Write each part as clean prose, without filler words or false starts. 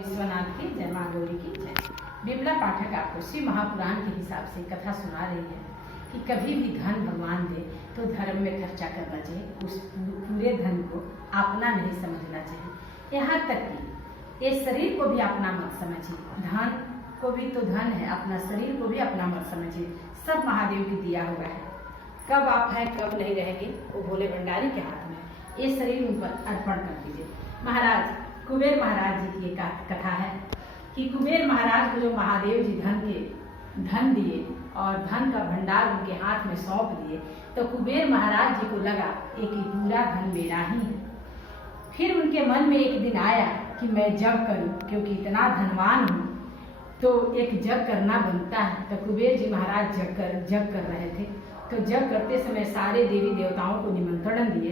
विश्वनाथ की जय, मां गौरी की जय। विमला पाठक आपको शिव महापुराण के हिसाब से कथा सुना रही है कि कभी भी धन भगवान दे तो धर्म में खर्चा करना चाहिए, उस पूरे धन को अपना नहीं समझना चाहिए। यहाँ तक कि ये शरीर को भी अपना मत समझिए, धन को भी तो धन है, अपना शरीर को भी अपना मत समझिए। सब महादेव की दिया हुआ है, कब आप हैं कब नहीं रहेंगे वो भोले भंडारी के हाथ में। ये शरीर उन पर अर्पण कर दीजिए। महाराज कुबेर महाराज जी की एक कथा है कि कुबेर महाराज को जो महादेव जी धन दिए और धन का भंडार उनके हाथ में सौंप दिए, तो कुबेर महाराज जी को लगा एक ही पूरा धन मेरा ही है। फिर उनके मन में एक दिन आया कि मैं जग करूं, क्योंकि इतना धनवान हूं तो एक जग करना बनता है। तो कुबेर जी महाराज जग कर रहे थे, तो जग करते समय सारे देवी देवताओं को निमंत्रण दिए।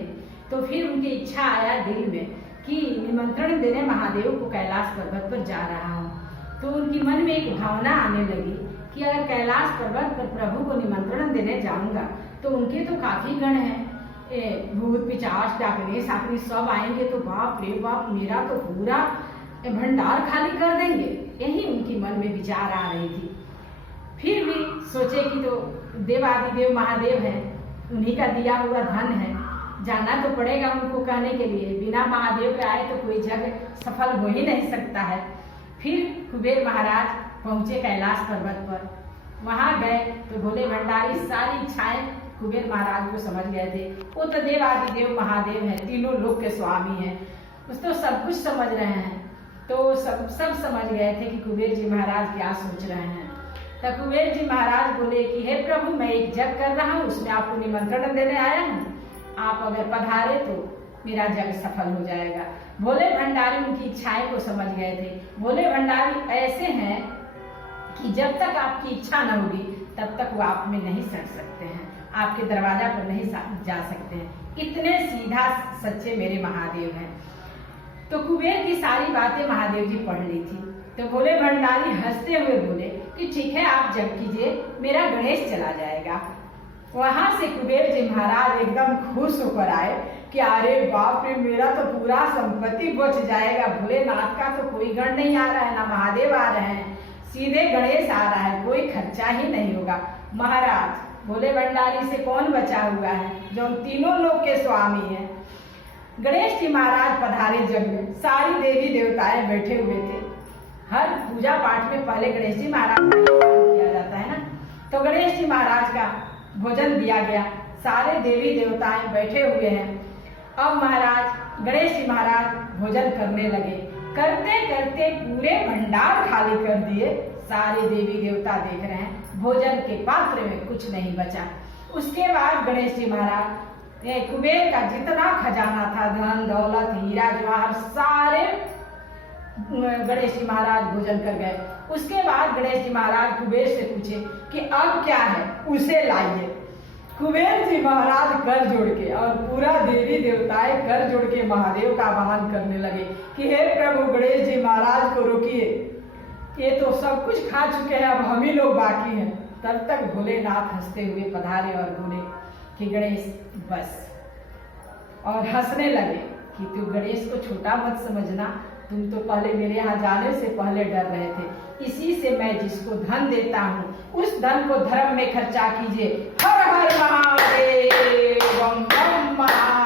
तो फिर उनकी इच्छा आया दिल में कि निमंत्रण देने महादेव को कैलाश पर्वत पर जा रहा हूँ। तो उनकी मन में एक भावना आने लगी कि अगर कैलाश पर्वत पर प्रभु को निमंत्रण देने जाऊंगा तो उनके तो काफी गण हैं, भूत पिशाच डाकने साकने सब आएंगे, तो बाप रे बाप मेरा तो पूरा भंडार खाली कर देंगे। यही उनकी मन में विचार आ रही थी। फिर भी सोचे कि तो देवादिदेव महादेव है, उन्हीं का दिया हुआ धन है, जाना तो पड़ेगा उनको कहने के लिए। बिना महादेव के आए तो कोई जग सफल हो ही नहीं सकता है। फिर कुबेर महाराज पहुंचे कैलाश पर्वत पर। वहां गए तो भोले भंडारी सारी इच्छाएं कुबेर महाराज को समझ गए थे। वो तो देवादिदेव महादेव है, तीनों लोक के स्वामी हैं, उस तो सब कुछ समझ रहे हैं। तो सब समझ गए थे कि कुबेर जी महाराज क्या सोच रहे हैं। तो कुबेर जी महाराज बोले कि हे प्रभु, मैं एक जग कर रहा हूँ, उसमें आपको निमंत्रण देने आया हूँ, आप अगर पधारे तो मेरा जग सफल हो जाएगा। भोले भंडारी उनकी इच्छाएं को समझ गए थे। भोले भंडारी ऐसे हैं कि जब तक आपकी इच्छा न होगी तब तक वो आप में नहीं सट सकते हैं, आपके दरवाजा पर नहीं जा सकते हैं। इतने सीधा सच्चे मेरे महादेव हैं। तो कुबेर की सारी बातें महादेव जी पढ़ ली थी। तो भोले भंडारी हंसते हुए बोले कि ठीक है, आप जग कीजिए, मेरा गणेश चला जाएगा। वहां से कुबेर जी महाराज एकदम खुश होकर आए कि अरे बाप रे, मेरा तो पूरा संपत्ति बच जाएगा। भोलेनाथ का तो कोई गण नहीं आ रहा है, ना महादेव आ रहे हैं, सीधे गणेश आ रहा है, कोई खर्चा ही नहीं होगा। महाराज भोले भंडारी से कौन बचा हुआ है, जो तीनों लोक के स्वामी हैं। गणेश जी महाराज पधारे जग में, सारी देवी देवताएं बैठे हुए थे। हर पूजा पाठ में पहले गणेश जी महाराज का किया जाता है ना, तो गणेश जी महाराज का भोजन दिया गया। सारे देवी देवताएं बैठे हुए हैं। अब महाराज गणेश जी महाराज भोजन करने लगे। करते करते पूरे भंडार खाली कर दिए। सारे देवी देवता देख रहे हैं, भोजन के पात्र में कुछ नहीं बचा। उसके बाद गणेश जी महाराज कुबेर का जितना खजाना था, धन दौलत हीरा जवाहर, सारे गणेश जी महाराज भोजन कर गए। उसके बाद गणेश जी महाराज कुबेर से पूछे कि अब क्या है, उसे लाइए। कुबेर जी महाराज कर जोड़ के और पूरा देवी देवताएं कर जोड़ के महादेव का आह्वान करने लगे कि हे प्रभु, गणेश जी महाराज को रोकिए, ये तो सब कुछ खा चुके हैं, अब हम ही लोग बाकी हैं। तब तक भोलेनाथ हंसते हुए पधारे और बोले कि गणेश बस, और हंसने लगे कि तू गणेश को छोटा मत समझना, तुम तो पहले मेरे यहाँ जाने से पहले डर रहे थे। इसी से मैं जिसको धन देता हूँ उस धन को धर्म में खर्चा कीजिए। हर हर महादेव, बम बम महादेव।